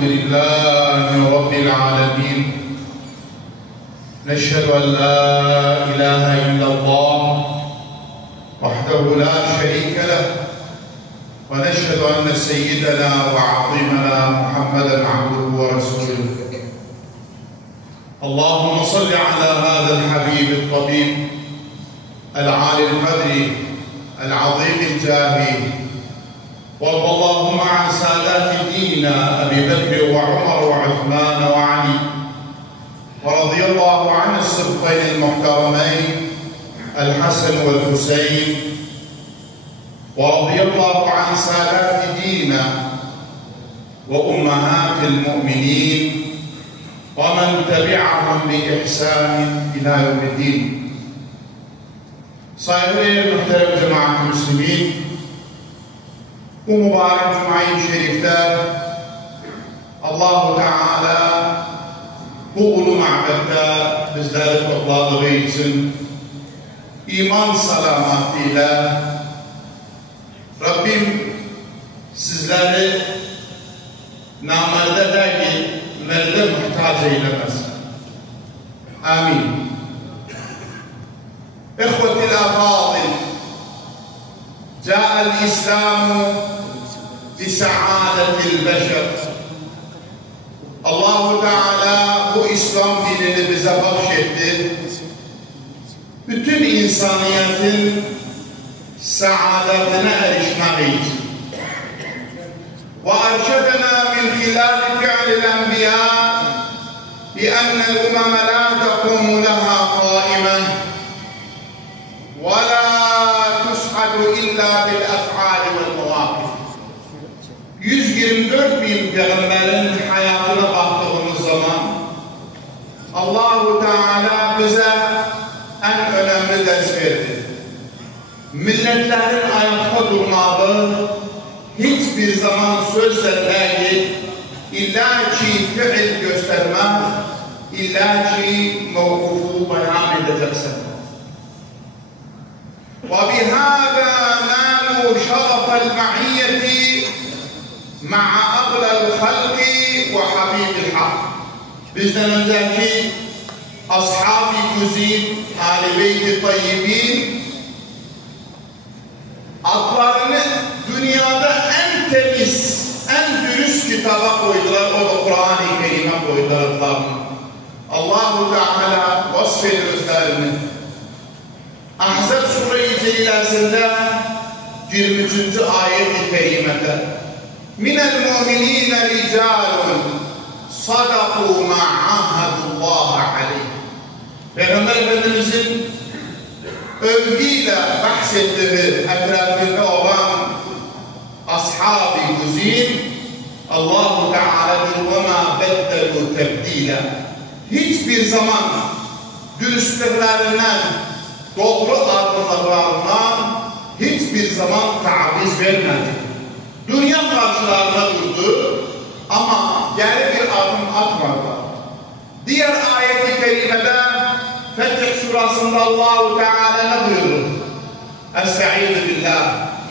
الحمد لله رب العالمين نشهد أن لا إله إلا الله وحده لا شريك له ونشهد أن سيدنا وعظيمنا محمدا عبده ورسوله اللهم صل على هذا الحبيب الطبيب العالي القدر العظيم الجاه وارض اللهم عن سادات ديننا أبي بكر وعمر وعثمان وعلي ورضي الله عن السبطين المحترمين الحسن والحسين ورضي الله عن سادات ديننا وأمهات المؤمنين ومن تبعهم بإحسان إلى يوم الدين. Saygıdeğer muhterem cemaat-i müslimin, bu mübarek Cuma-i Şerif'te Allah-u Teala bu ulu ma'bette bizleri topladığı için iman salamatıyla Rabbim sizleri namerde değil, merde muhtaç eylemesin. Amin. إخوتي الأفاضل جاء الإسلام بسعادة البشر. Allah-u Teala bu İslam dinini bize bahşetti. Bütün insaniyetin saadetine erişmek için. وأرشدنا من خلال فعل الأنبياء بأن الأمم لا تقوم لها قائمة ولا تسعد إلا بالأفعال والمواقف. 124 bin peygamberin hayatına baktığımız zaman Allah-u Teala bize en önemli ders verdi. Milletlerin ayakta durmağı hiçbir zaman sözle değil, illa ki fiil göstermek, illa ki mevkufu beyan edeceksin. وبهذا نالوا شرف المعية مع أغلى الخلق وحبيب الحق. Bizden önceki ashab-ı güzin, Âl-i Beyt-i Tayyibin adlarını dünyada en temiz, en dürüst kitaba koydular. O da Kur'an-ı Kerim'e koydular adlarını. Allah-u Teala vasfediyor özlerini. Ahzab Sure-i Celilesinde 23. ayet-i kerimede minel mu'minîne ricâlun sadakû ma'ahadullah aleyh. Peygamber Efendimizin övgüyle bahsettiği etrafında olan ashab-ı güzin Allah-u Teala'dır ve mâ beddelû tebdîle. Hiçbir zaman dürüstlüklerinden, doğru adımlarından hiçbir zaman taviz vermedi. Dünya karşılarına durdu ama geri bir adım atmadı. Diğer ayet-i kerimede Fetih surasında Allah-u Teala ne buyurur? Estaizu billah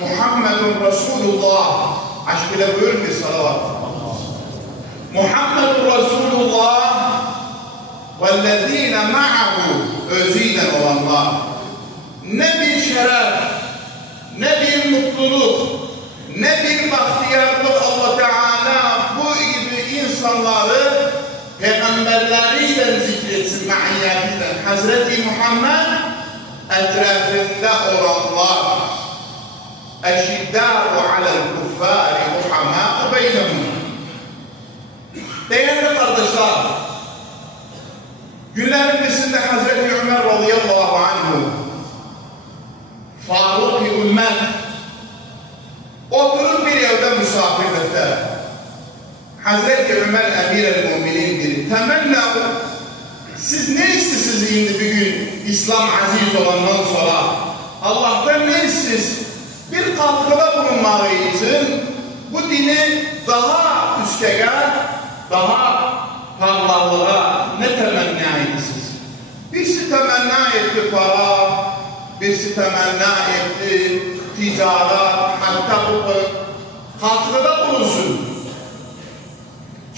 Muhammedun Resulullah. Aşkıyla buyurun bir salavat. Muhammedun Resulullah vellezine ma'ahu özüyle olanlar. Ne bir şeref, ne bir mutluluk, ne bir bahtiyarlık Allah Teala bu gibi insanları peygamberleriyle zikretsin, maiyetiyle. Hazreti Muhammed etrafında olanlar eşiddâhu alel kuffâri ruhamâ'u beynehum. Değerli kardeşler, günlerin birisinde Hazreti Ömer radıyallahu anhu Faruk-i Ümmet oturup bir evde misafirlikte Hazreti Ömer Emir-el-Mu'minindir. Temenna siz ne istiyorsunuz şimdi bir gün İslam aziz olandan sonra Allah'tan ne istiyorsunuz? Bir katkıda bulunmağı için bu dini daha üstgegar, daha parlaklığa ne temenna ediyorsunuz? Birisi temenna etti para, birisi temenna etti ticaret, hatta bu katkıda bulunsun.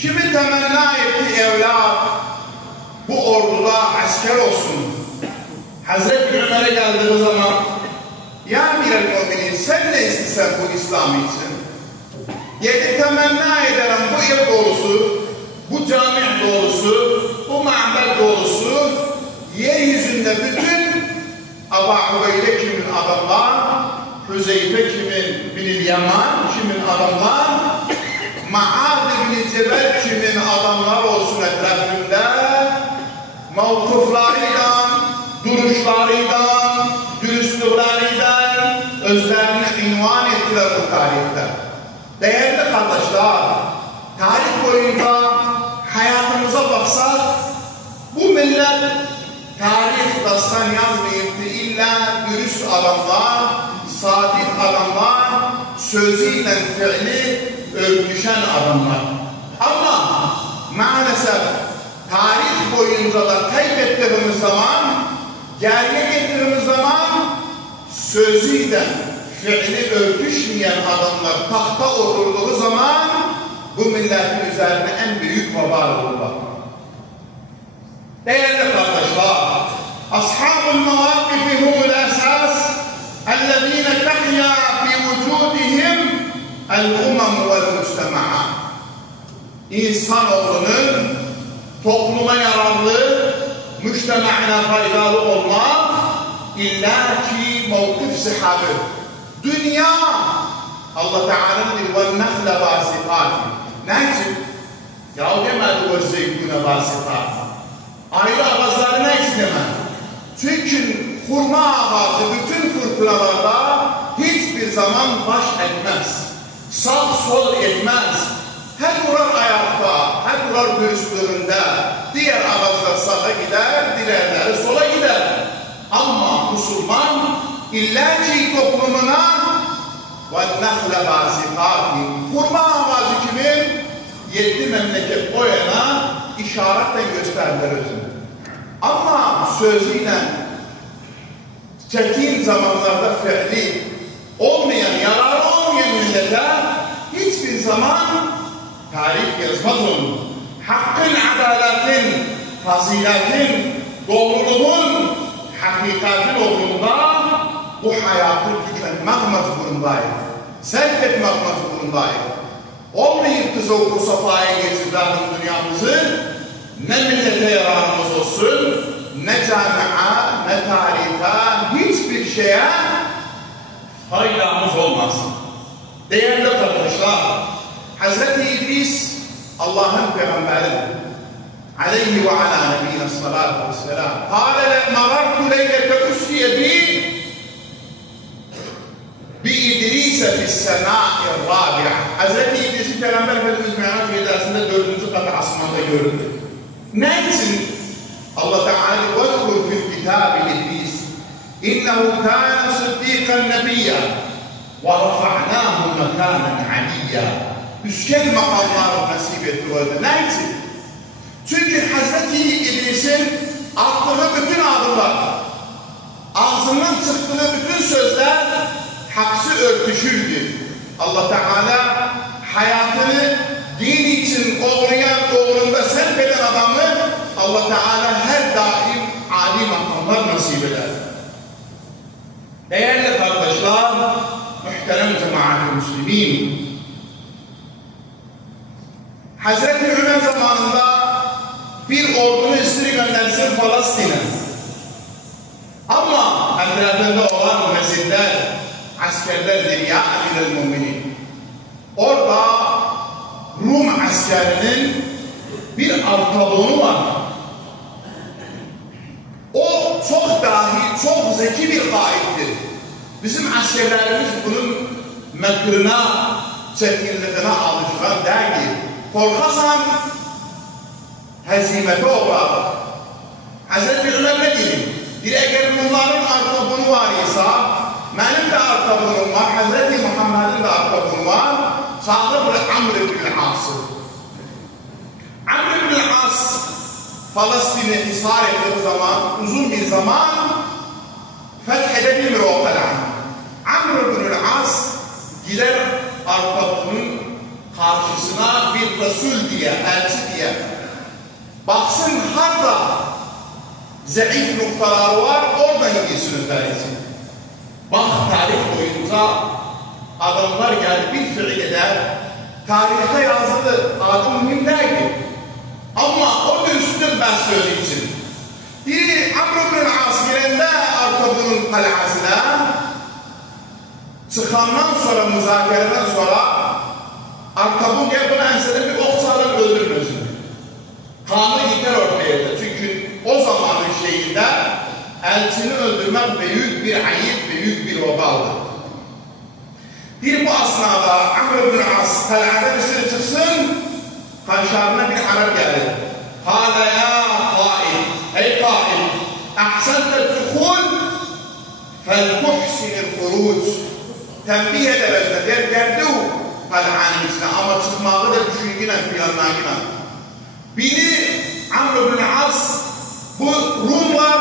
Kimi temenna etti evlat bu orduda asker olsun. Hazreti Ömer'e geldiği zaman ya Emir-el Müminin sen ne istersen bu İslam için? Yedi temenna ederim bu ev dolusu, bu cami dolusu, bu ma'bel dolusu, yeryüzünde bütün Aba Ubeyde kimin adamlar, Hüzeyfe kimin bin Yaman kimin adamlar, Ma'ad bin Cebel kimin adamlar olsun etrafında, mevkuflarıyla, duruşlarıyla, dürüstlükleriyle özlerini invan ettiler bu tarihte. Değerli kardeşler, tarih boyunca hayatımıza baksak, bu millet tarih dastan yazmayıptı. İlla dürüst adamlar, sadık adamlar, sözüyle fiili örtüşen adamlar. Ama maalesef tarih boyunca da kaybettiğimiz zaman, geriye getirdiğimiz zaman sözüyle fiili örtüşmeyen adamlar tahta oturduğu zaman bu milletin üzerine en büyük vebal olurlar. Değerli kardeşler, ashab-ı mevâkifi humul esas ellezîne tehya fi vücudihim el-umam vel-müstema'at. İnsanoğlunun topluma yararlı, müştema'ına faydalı olmak illa ki mevkif sahabı. Dünya Allah Teala'nın وَالنَّخْلَ بَاسِقَاتِ ne için? Ya demedi وَالزَّيْتُونَ بَاسِقَاتِ ayrı ağaçları ne için demedi? Çünkü hurma ağacı bütün fırtınalarda hiçbir zaman baş etmez. Sağ sol etmez. Her durar ayakta, her durar dürüstlüğünde. Diğer ağaçlar sağa gider, diğerleri sola gider. Ama Müslüman illaki toplumuna وَالنَّخْلَ بَاسِقَاتٍ hurma ağacı kimin? 7 memleket o yana işaretle gösterdiler özünü. Ama sözüyle çetin zamanlarda fiili olmayan, yararı olmayan millete hiçbir zaman tarih yazmaz onu. Hakkın, adaletin, faziletin, doğruluğun, hakikatin olduğunda bu hayatı tükenmek mecburundayız. Sevk etmek mecburundayız. Olmayıp da o safhaya getirdiğimiz dünyamızı ne millete yararımız olsun, ne camia, ne tarihe, hiçbir şeye faydamız olmasın. Değerli kardeşler, Hazreti İdris Allah'ın peygamberidir. Aleyhi ve ala nebiyyina salatu vesselam. Kâle marartu leylete üsriye bi İdris'e fissemâ'i râbi'a. Hazreti İdris'i Peygamber Efendimiz Mi'raç gecesinde 4. kat asmanda gördü. Ne için? Allah Teala وَذْكُرْ فِي الْكِتَابِ إِدْرِيسَ إِنَّهُ كَانَ صِدِّيقًا نَبِيًّا وَرَفَعْنَاهُ مَكَانًا عَلِيًّا. Üsken makamlar nasip etti orada. Ne için? Çünkü Hazreti İdris'in attığı bütün adımlar, ağzından çıktığı bütün sözler haksi örtüşürdü. Allah Teala hayatını din için uğrunda sevk eden adamı Allah Teala her daim âli makamlar nasip eder. Değerli kardeşler, muhterem cemaat-i müslimin, Hazreti Ömer zamanında bir ordunu istiri göndersin Falastin'e. Ama etrafında olan mescidler, askerlerdir ya Emir-el Müminin. Orada Rum askerinin bir arkalonu var. O çok dahi, çok zeki bir kaittir. Bizim askerlerimiz bunun mekrına, çetinliğine alışkan değil. Korkarsan hezimete uğrar. Hazreti Ömer ne dedi? Eğer bunların arkalonu var ise, benim de arkalonum var, Hazreti Muhammed'in de arkalonu var. Sağlık Amr ibn As'ı. Amr ibn As Falastin'i ishar ettiği zaman, uzun bir zaman fethedemiyor o kadar. Amr ibn As gider arkalonun karşısına bir Resul diye, elçi diye. Baksın harda zayıf noktalar var, oradan gitsin ötürüsün. Bak tarih boyunca adamlar gelip bir fiil eder, tarihte yazılı adım mühim değil. Ama o dürüstlük ben söyleyeceğim. Biri Amr ibn As girende Arkabun'un kalasına, çıkandan sonra, müzakereden sonra Arkabun gel buna ensede bir ok çalıp öldürür özünü. Kanı gider ortaya. Çünkü o zamanın şeyinde elçini öldürmek büyük bir ayıp, büyük bir obaldır. Bir bu asnada Amr ibn As kalada dışarı çıksın, hanşarına bir Arap geldi. Hâle ya kail, ey kail, ahsente dukhul, fel tuhsinil huruc. Tembih ederek de derdi o kal'anın içine ama çıkmağı da düşüngüne, planlarına. Biri Amr ibn As, bu Rumlar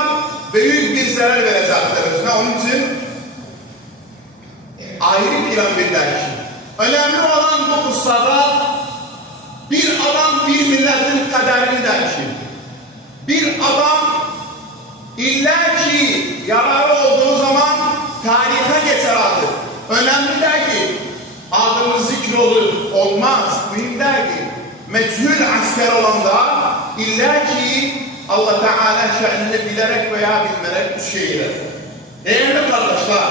büyük bir zarar verecekler. Onun için ayrı plan bir dersi. Önemli olan bu kıssada bir adam bir milletin kaderini dersi. Bir adam illa ki yararı olduğu zaman tarihe geçer adı. Önemli der ki adımız zikr olur, olmaz. Mühim der ki meçhul asker olanda illa ki Allah Teala şe'nini bilerek veya bilmerek bu şeyler. Değerli kardeşler,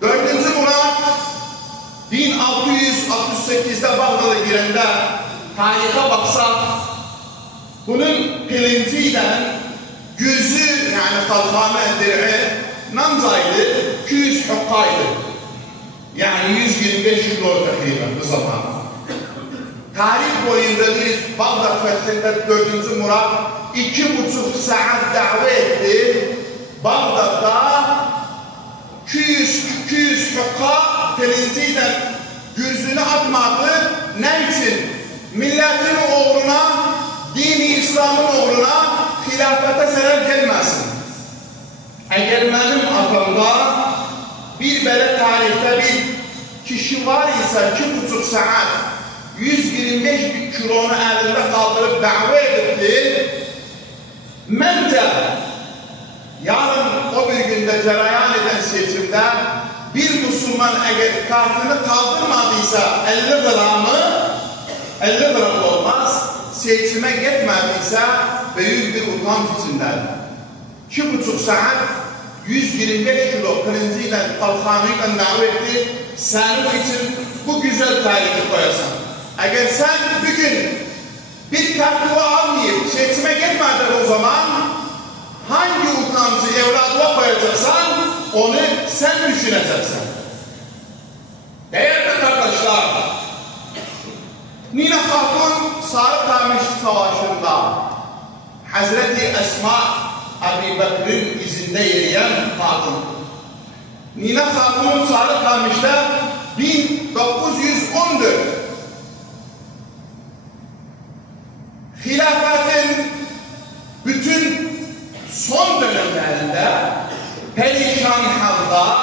4. Murat 1668'de Bağdat'a girende tarihe baksak bunun pilinciyle yüzü yani kalkanı dir'i namzaydı 200 hukkaydı. Yani 125 kilo takriben bu zaman. Tarih boyunca biz Bağdat fethinde 4. Murat 2,5 saat davet etti. Bağdat'ta 200 hukka pilinciyle gürzünü atmadı. Ne için? Milletin uğruna, dini İslam'ın uğruna hilafete sebep gelmesin. Eğer benim aklımda bir böyle tarihte bir kişi var ise 2,5 saat 125 kilonu elinde kaldırıp davet etti. Ben de yarın o bir günde cereyan eden seçimde bir Müslüman eğer kartını kaldırmadıysa 50 gram olmaz, seçime gitmediyse büyük bir utanç içindedir. 2,5 saat 125 kilo kılıncıyla, kalkanıyla davet etti. Sen bu için bu güzel tarihi koyasan. Eğer sen bugün bir kartını almayıp seçime gitmedin o zaman hangi utancı evladına koyacaksan onu sen düşüneceksin. Değerli kardeşler, Nine Hatun Sarıkamış Savaşı'nda Hazreti Esma Ebu Bekir'in izinde yürüyen hatun. Nine Hatun Sarıkamış'ta 1914 hilafetin bütün son dönemlerinde perişan halda,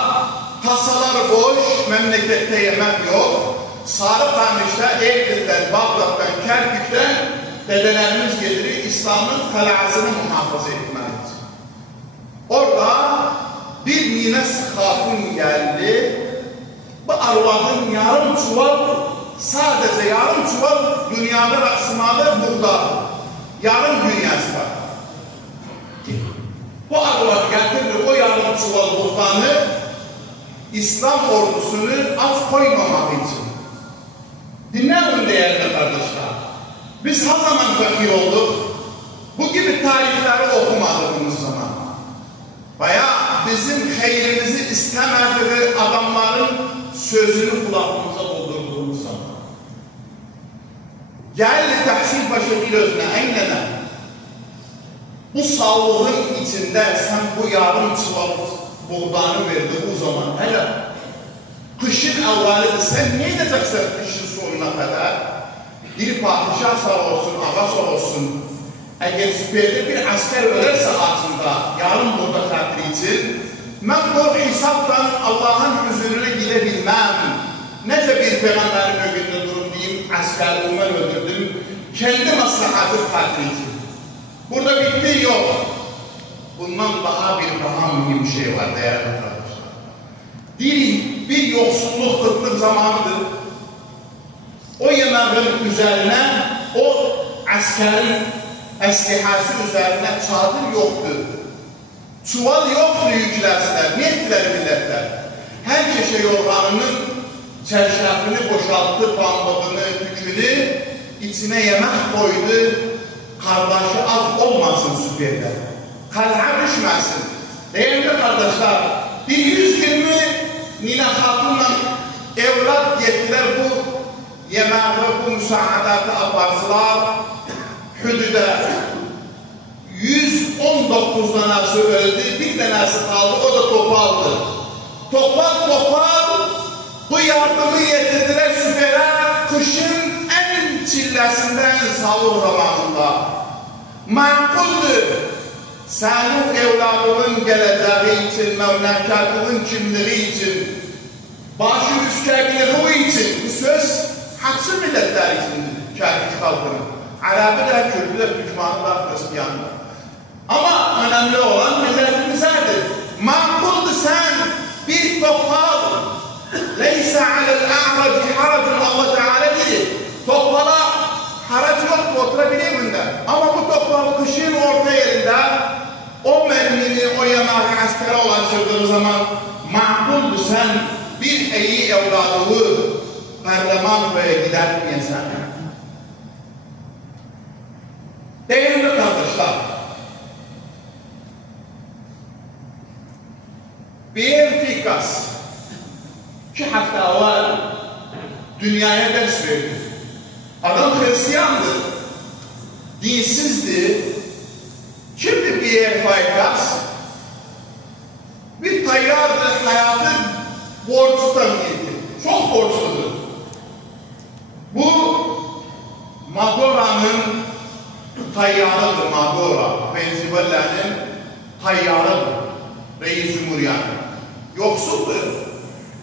kasalar boş, memlekette yemek yok. Sarıkamış'ta Eğirdir'den, Bağdat'tan, Kerkük'ten dedelerimiz gelir İslam'ın kalasını muhafaza etmelidir. Orada bir Nines Hatun geldi. Bu arvadın yarım çuval, sadece yarım çuval dünyada rasmalı burada. Yarım dünyası var. Bu arvad getirdi o yarım çuval buğdanı İslam ordusunu az koymamak için. Dinleyin değerli kardeşler. Biz her zaman fakir olduk. Bu gibi tarihleri okumadığımız zaman. Veya bizim hayrimizi istemediği adamların sözünü kulağımıza doldurduğumuz zaman. Geldi tahsil başı bir özüne, aynene. Bu sağlığın içinde sen bu yarım çuval buğdanı verdi bu zaman. Hele kışın evvelidir, sen ne edeceksin kışın sonuna kadar? Bir padişah sağ olsun, ağa sağ olsun. Eğer süperli bir asker ölürse altında yarım buğda katili için ben bu hesaptan Allah'ın huzuruna gidebilmem. necə bir peyğəmbərin önündə durum deyim, əskərimi mən öldürdüm, kendi maslahatı farklıydı. Burada bitti, yok. Bundan daha mühim bir şey var değerli arkadaşlar. Bir yoksulluk, kıtlık zamanıdır. O yemeğin üzerine, o askerin əslihəsi üzerine çadır yoktur. Çuval yoktur yükləsinlər. Ne ettiler millətlər? Hər keşə yorğanının çərşəfini boşalttı, pambığını, tükünü, içine yemek koydu, kardeşi az olmasın süperdə. Kalha düşməsin. Değerli kardeşler, bir 120 Nina Hatun'la evlat gettiler bu yemeği, bu müsaadatı aparsılar. Hüdüde 119 tanesi öldü, bir tanesi kaldı, o da topaldı. Topal bu yardımı getirdiler süpere, kışın en çillesinden savur zamanında. Makuldur. Senin evladının geleceği için, memleketinin kimliği için, başı üskəgliği için, bu söz haksız milletler içindir, Kərkiç halkının. Arabi de, Kürdü de, Türkmanı da, Hristiyanı da. Ama önemli olan milletimizedir. Makuldu sen bir topal, leysa alel a'raci haracun Allah Teala dedi. Topala harac yoktu, oturabiliyor bunda. Ama bu topal kışın orta yerinde, o mermini, o yemeği askere ulaştırdığı zaman makuldu sen bir iyi evladığı parlamentoya gider bir insan. Değerli kardeşler, bir fikas 2 hafta evvel dünyaya ders verdi. Adam Hristiyandı, dinsizdi. Şimdi bir fikas, bir tayyardır, hayatı borçtan yedi. Çok borçludur. Bu Magora'nın tayyarıdır, Magora. Pensilvanya'nın tayyarıdır. Reis Cumhuriyeti. Yoksuldur.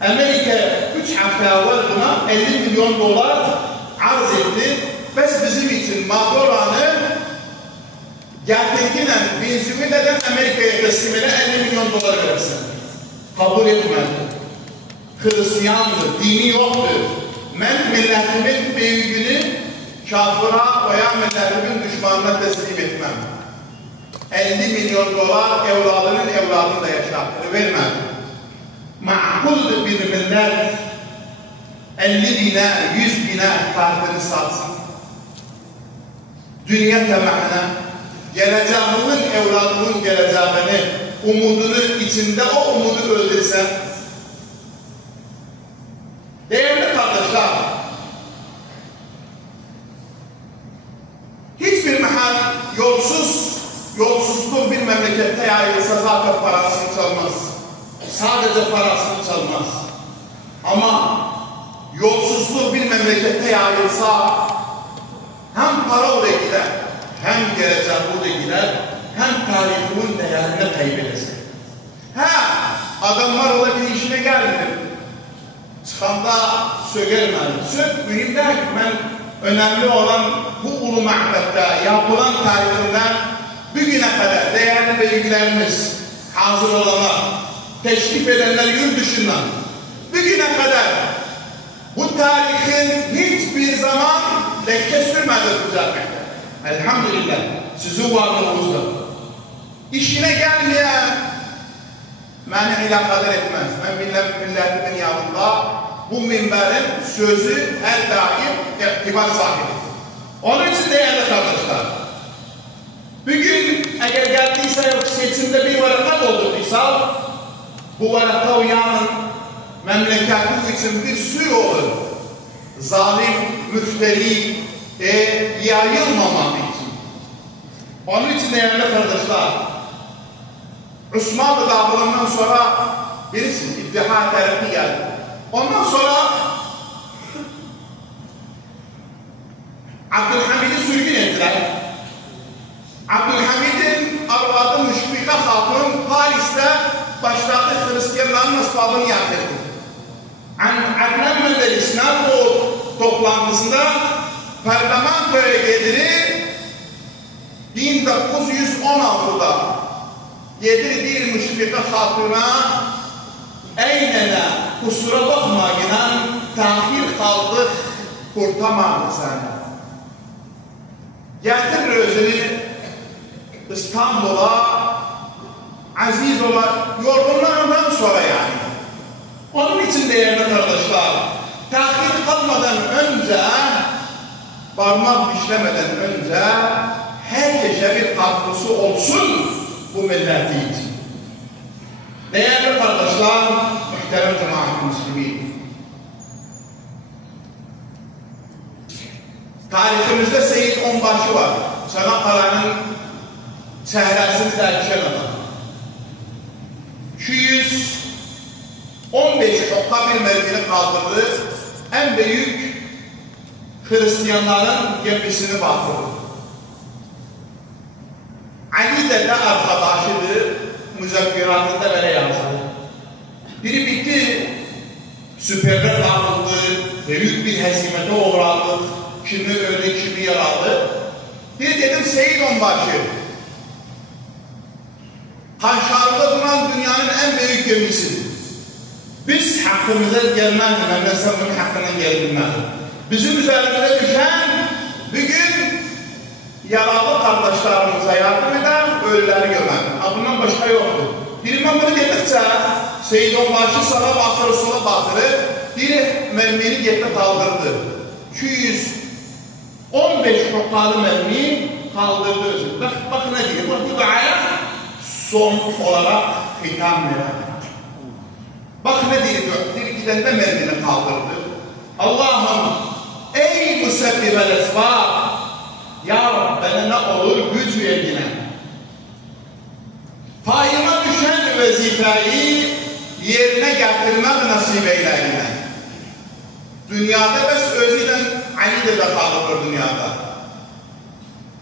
Amerika 3 hafta evvel buna 50 milyon dolar arz etti. Bizim için Magora'nı getirdiğinde Venezuela'dan Amerika'ya teslim eden 50 milyon dolar verirsin. Kabul etmedi. Hristiyandır, dini yoktur. Ben milletimin büyüğünü kafira veya milletimin düşmanına teslim etmem. 50 milyon dolar evladının evladını da yaşattırı vermem. Makuldur bir millet 50 bine, 100 bine kartını satsın. Dünya temahına geleceğinin, evladının geleceğini, umudunu içinde o umudu öldürsen. Değerli kardeşler, hiçbir mahal yolsuzluğun bir memlekette yayılsa zaten parasını çalmaz. Sadece parasını çalmaz. Ama yolsuzluğu bir memlekette yayılsa hem para oraya gider, hem geleceği oraya gider, hem tarihimin değerini kaybedersin. Adamlar ola bir işine geldi. Çıxanda sögermeli. Sök mühim değil ki, ben önemli olan bu ulu məhbətdə yapılan tarihinden bugüne kadar değerli bilgilerimiz hazır olanlar, teşrif edenler yurt dışından bugüne kadar bu tarihin hiçbir zaman leke sürmedi düzeltmekte. Elhamdülillah sizin varlığınızda. İşine gelmeyen beni ilakadar etmez. Ben milletimin yanında bu minberin sözü her daim iktibar sahibi. Onun için değerli kardeşler, bugün eğer geldiyse seçimde bir varaka doldurduysa, bu varaka uyanın memleketi için bir sür olur. Zalim, müfteri, yayılmamak için. Onun için değerli kardeşler, Osmanlı dağılımından sonra birisi İttihat Terakki geldi. Ondan sonra Abdülhamid'i sürgün ettiler. Abdülhamid'in arvadı Müşfika Hatun Paris'te başladı Hristiyanların asbabını yak etti. Adnan Menderes NATO toplantısında parlamentoya gelir 1916'da gelir bir müşfika hatuna eynene kusura bakmayın tahir kaldık kurtamadı seni. Getirir özünü İstanbul'a aziz olan yorgunlarından sonra yani. Onun için değerli kardeşler, tahir kalmadan önce, parmak dişlemeden önce herkese bir katkısı olsun bu milleti için. Değerli kardeşler, muhterem cemaat-i müslimin. Tarihimizde Seyit Onbaşı var. Çanakkale'nin çehresini derkişen adam. 215 okka bir mermini kaldırdı. En büyük Hristiyanların gemisini batırdı. Ali de arkadaşıdır. Müzakkiratında böyle yazdı. Biri bitti. Süperler dağıldı. Büyük bir hezimete uğradık. Kimi öldü, kimi yaralı. Bir dedim Seyit Onbaşı. Kaşgar'da duran dünyanın en büyük gemisidir. Biz hakkımıza gelmez, ben sen bunun hakkına gelmez. Bizim üzerimize düşen bugün yaralı kardeşlerimize yardım eden, ölüleri gömen. Bundan başka yoktur. Biri ben bunu dedikçe Seyit Onbaşı sağa bakır, sola bakır, biri mermini getirip kaldırdı. 215 kokkalı mermiyi kaldırdı özü. Bak ne diyor? Bu duaya son olarak hitam verir. Bak ne diyor? Bir gidende mermini kaldırdı. Allah'ım ey musebbibel esbab, ya bana ne olur güç ver yine. Payıma düşen vazifeyi yerine getirmek nasip eyle yine. Dünyada bes özüden Ali de kalır dünyada.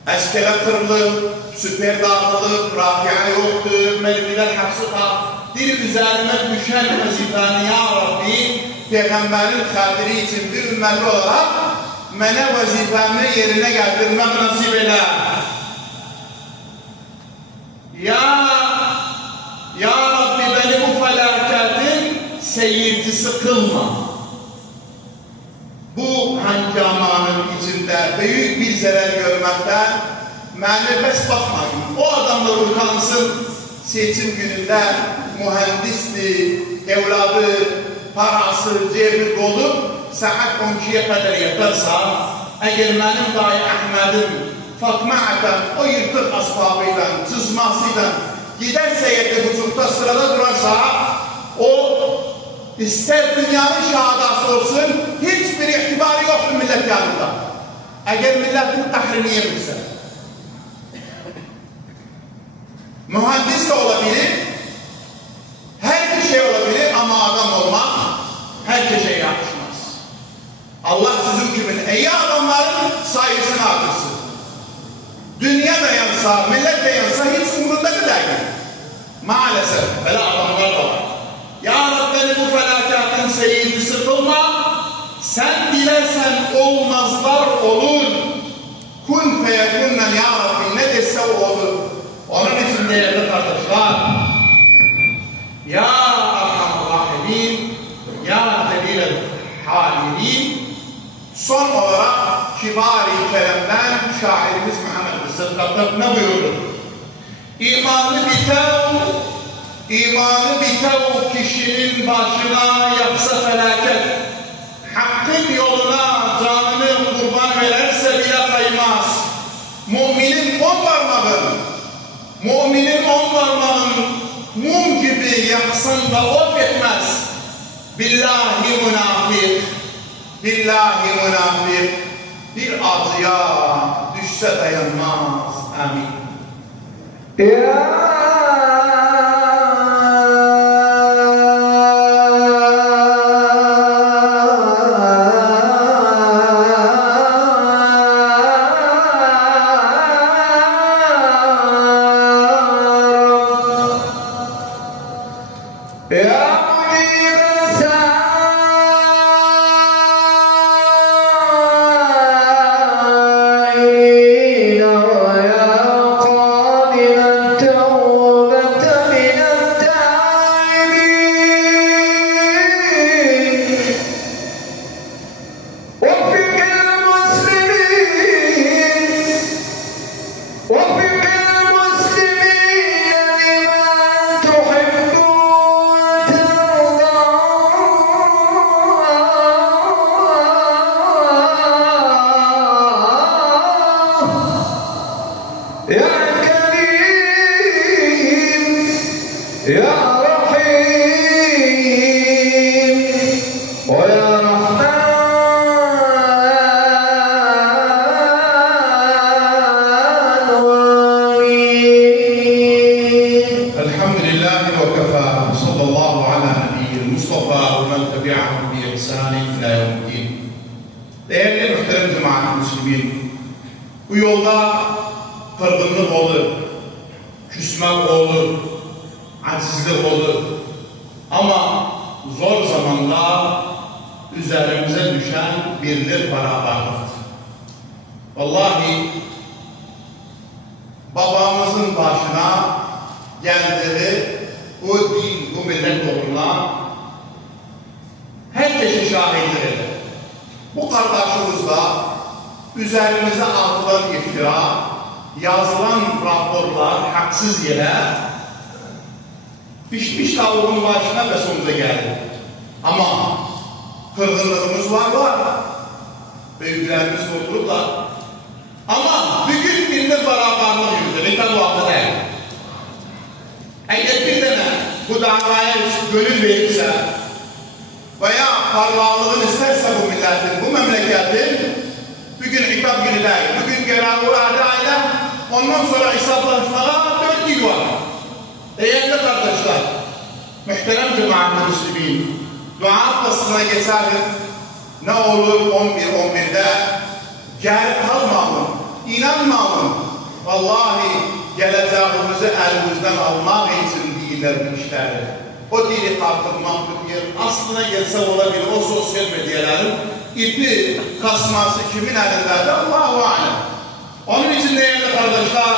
Əskələ kırılıb, süper dağılıb, rafiə yoktur, mermiler hapsı kal. Dil üzerine düşen vazifəni ya Rabbi, Peygamberin xatiri için bir ümmetli olarak mənə vazifəmi yerine getirmek nasip elə. Ya Rabbi beni bu felaketin seyircisi kılma. Bu hangamanın içinde büyük bir zarar görmekten mənə bəs baxmayın. O adamlar utansın, seçim gününde mühendisli, evladı, parası, cebi dolu saat 12'ye kadar yatarsa, eğer benim dayı Ahmet'im Fatma Atam o yırtık asbabıyla, çizmasıyla giderse buçukta sırada durarsa, o ister dünyanın şahadası olsun, hiçbir itibarı yoktur millet yanında. Eğer milletin tahrini yemişse. Mühendis de olabilir, her bir şey olabilir ama adam olmak herkese yakışmaz. Allah sizin kimin iyi adamların sayısını artırsın. Dünya da yansa, millet de yansa hiç umurunda değil. Maalesef böyle adamlar da var. Ya Rabbi bu felakatın seyircisi kılma, sen dilersen olmazlar olur. Kun feyekunlen ya Rabbi ne dese olur. Onun için değerli kardeşler, ya Erhamur Rahimin, ya Delil-el Halilin, son olarak Kibar-i Kerem'den şairimiz Muhammed Sıddık ne buyurdu? İmanı bitev kişinin başına yapsa felaket, hakkın yoluna canını kurban verirse bile kaymaz. Müminin 10 parmağın mum gibi yaksan da of etmez. Billahi münafik bir acıya düşse dayanmaz. Amin. Ya muslimin. Bu yolda kırgınlık olur, küsmek olur, acizlik olur. Ama zor zamanda üzerimize düşen birlik beraberliktir. Vallahi babamızın başına geldiği bu din, bu millet uğruna herkese şahitlik eder. Bu kardeşimizle üzerimize atılan iftira, yazılan raporlar haksız yere pişmiş tavuğun başına ve sonunda geldi. Ama kırgınlığımız var. Büyüklerimiz otururlar. Ama bugün birinde beraberlik yüzde, tabi vakti değil. Eğer bir tane bu davaya gönül verirse veya parlaklığını isterse bu milletin, bu memleketin bugün hitap günü değil. Bugün gelen adayla ondan sonra hesaplaşmaya 4 yıl var. Değerli kardeşler, muhterem cemaat-ı müslimin, dua faslına geçelim. Ne olur 11-11'de geri kalmayalım, inanmayalım. Vallahi geleceğimizi elimizden almak için değiller bu işleri. O dili tartılmak diyor. Aslına gelse olabilir o sosyal medyaların ipi kasması kimin elinde? Allahu alem. Onun için değerli kardeşler,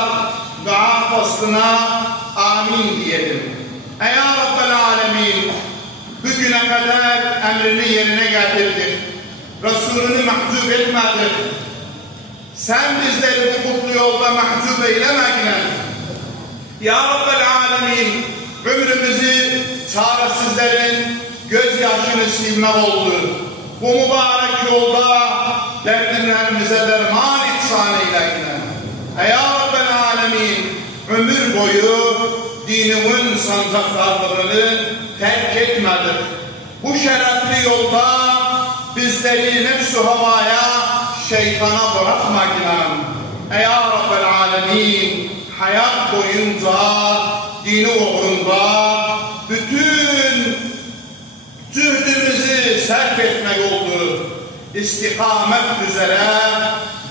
dua faslına amin diyelim. Ey Rabbel alemin, bugüne kadar emrini yerine getirdin. Resulünü mahcup etmedin. Sen bizleri bu mutlu yolda mahcup eylemedin. Ya Rabbel alemin, ömrümüzü çaresizlerin gözyaşını silmek oldu. Bu mübarek yolda derdinlerimize derman ihsan eyleyin. Ey Rabbel alemin, ömür boyu dinimin sancaklarını terk etmedik. Bu şerefli yolda bizleri nefs-i havaya, şeytana bırakmayın. Ey Rabbel alemin, hayat boyunca dini uğrunda bütün cühdümüzü sarf etmek oldu. İstikamet üzere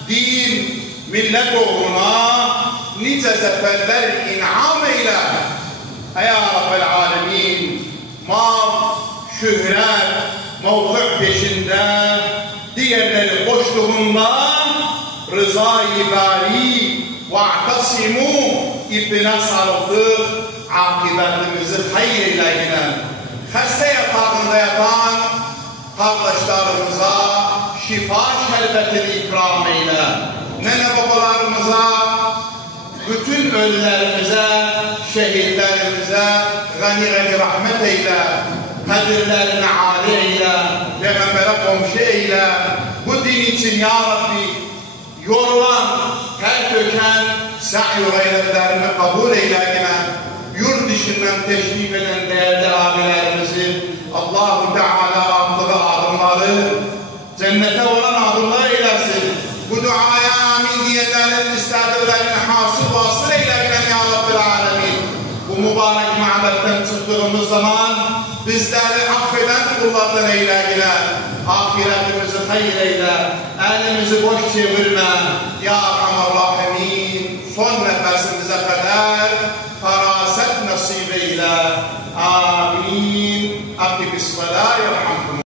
din, millet uğruna nice zaferler inam eyle. Ey Rabbel alemin, mal, şöhret, mevki peşinde diğerleri koştuğunda rızayı bari ve'tasimu ipine sarıldık, akıbetimizi hayır eyleyin. Hasta yatağında yatan kardeşlerimize şifa şerbetini ikram eyle. Nene babalarımıza, bütün ölülerimize, şehitlerimize gani rahmet eyle. Kadirlerini âli eyle, Peygamber'e komşu eyle. Bu din için ya Rabbi yorulan, ter döken sa'i gayretlerini kabul eyle. Yurt dışından teşrif eden değerli abilerimizi Allah-u Teala attığı adımları cennete olan adımlar eylesin. Bu duaya amin diyenlerin istediklerini hasıl vasıl eyleyen ya Rabbil alemin. Bu mübarek ma'betten çıktığımız zaman bizleri affeden kullardan eyleyen. Ahiretimizi hayır eyle. Elimizi boş çevirme. Ya Erhamer Rahimin. Son nefesimize kadar faraset nasip eyle. Amin.